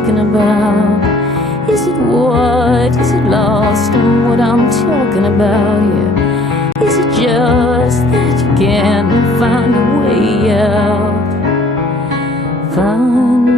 talking about? Is it what? Is it lost in what I'm talking about? Yeah. Is it just that you can't find a way out? Find